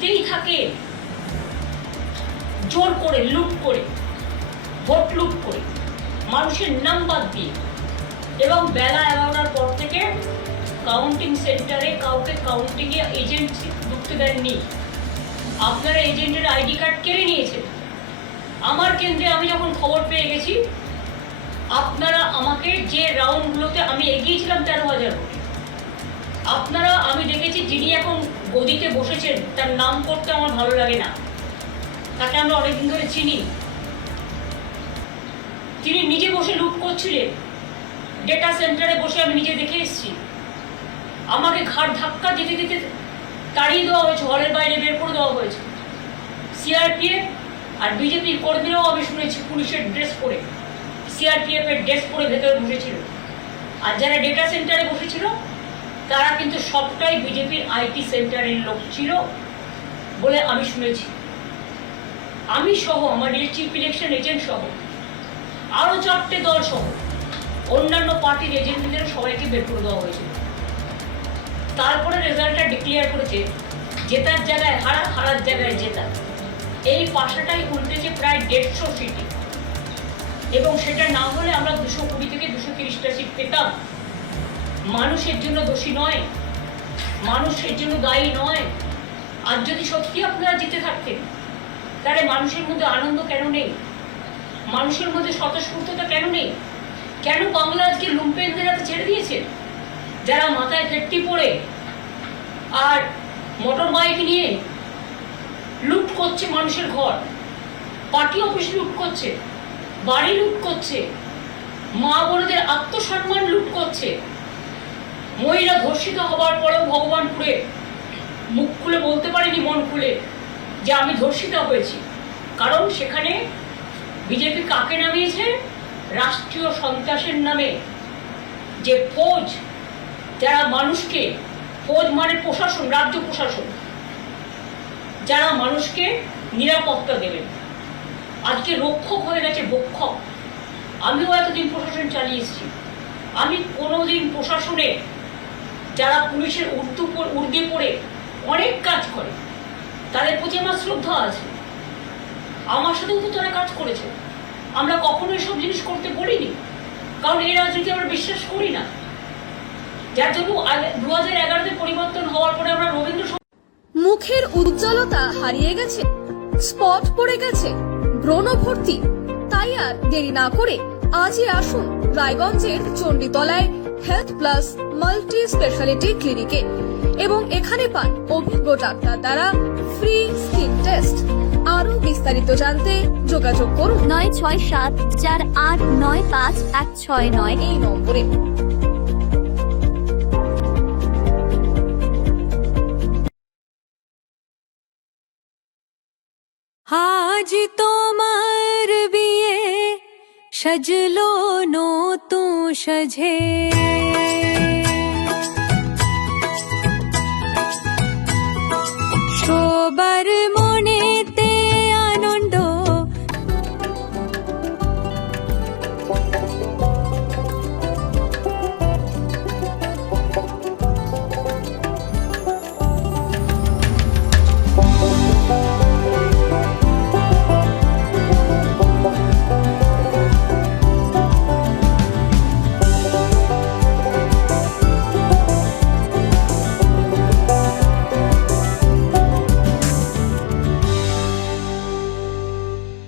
জিতেই থাকে জোর করে, লুট করে, ভোট লুট করে, মানুষের নাম বাদ দিয়ে। এবং বেলা 11টার পর থেকে কাউন্টিং সেন্টারে কাউকে কাউন্টিংয়ে এজেন্ট ঢুকতে দেননি। আপনারা এজেন্টের আইডি কার্ড কেড়ে নিয়েছেন। আমার কেন্দ্রে আমি যখন খবর পেয়ে গেছি, আপনারা আমাকে যে রাউন্ডগুলোতে আমি এগিয়েছিলাম 13,000 ভোটে, আপনারা, আমি দেখেছি যিনি এখন গদিতে বসেছেন তার নাম করতে আমার ভালো লাগে না, তাকে আমরা অনেকদিন ধরে চিনি। তিনি নিজে বসে লুট করছিলেন ডেটা সেন্টারে বসে, আমি নিজে দেখে এসেছি। আমাকে ঘাড় ধাক্কা দিতে দিতে তাড়িয়ে দেওয়া হয়েছে, হলের বাইরে বের করে দেওয়া হয়েছে। সিআরপিএফ আর বিজেপির কর্মীরাও আমি শুনেছি পুলিশের ড্রেস পরে, সিআরপিএফ এর ড্রেস পরে ভেতরে বসেছিল। আর যারা ডেটা সেন্টারে বসেছিল তারা কিন্তু সবটাই বিজেপির আইটি সেন্টারের লোক ছিল বলে আমি শুনেছি। আমি সহ, আমার চিফ ইলেকশন এজেন্ট সহ, আরো 4টে দল সহ অন্যান্য পার্টির এজেন্টদের সবাইকে বের করে দেওয়া হয়েছিল। তারপরে রেজাল্টটা ডিক্লেয়ার করেছে জেতার জায়গায় হারা, হারার জায়গায় জেতা। এই পাশাটাই উল্টেছে প্রায় 150 সিটে, এবং সেটা না হলে আমরা 220 থেকে 230টা সিট পেতাম। মানুষের জন্য দোষী নয়, মানুষের জন্য দায়ী নয়। আর যদি সত্যি আপনারা জিতে থাকতেন, তাহলে মানুষের মধ্যে আনন্দ কেন নেই? মানুষের মধ্যে স্বতঃস্ফূর্ততা কেন নেই? কেন বাংলা আজকে লুম্পেনদের হাতে ছেড়ে দিয়েছেন, যারা মাথায় ফেটটি পড়ে আর মোটর বাইক নিয়ে লুট করছে মানুষের ঘর, পার্টি অফিস লুট করছে, বাড়ি লুট করছে, মা বোনদের আত্মসম্মান লুট করছে। মহিলা ধর্ষিত হবার পরেও ভগবানপুরে মুখ খুলে বলতে পারেনি, মন খুলে, যে আমি ধর্ষিত হয়েছি। কারণ সেখানে বিজেপি কাকে নামিয়েছে? রাষ্ট্রীয় সন্ত্রাসের নামে যে ফৌজ, যারা মানুষকে, ফৌজ মানে প্রশাসন, রাজ্য প্রশাসন, যারা মানুষকে নিরাপত্তা দেবেন, আজকে রক্ষক হয়ে গেছে ভক্ষক। আমিও এতদিন প্রশাসন চালিয়ে এসেছি। আমি কোনোদিন প্রশাসনে যারা পুলিশের উর্দি পড়ে অনেক কাজ করে, তাদের প্রতি আমার শ্রদ্ধা আছে। আমার সাথেও তো তারা কাজ করেছে। আমরা কখনো এসব জিনিস করতে বলিনি, কারণ এই রাজনীতি আমরা বিশ্বাস করি না। যার জন্য 2011-তে পরিবর্তন হওয়ার পরে আমরা রবীন্দ্র মুখের উজ্জ্বলতা হারিয়ে গেছে, স্পট পড়ে গেছে, ব্রণ ভর্তি, তাই আর দেরি না করে আজই আসুন রায়গঞ্জের চণ্ডীতলায় হেলথ প্লাস মাল্টি স্পেশালিটি ক্লিনিকে এবং এখানে পান অভিজ্ঞ ডাক্তার দ্বারা ফ্রি স্কিন টেস্ট। আরো বিস্তারিত জানতে যোগাযোগ করুন 9674895169 এই নম্বরে। আজ তোমার বিয়ে সাজলো নতুন সাজে।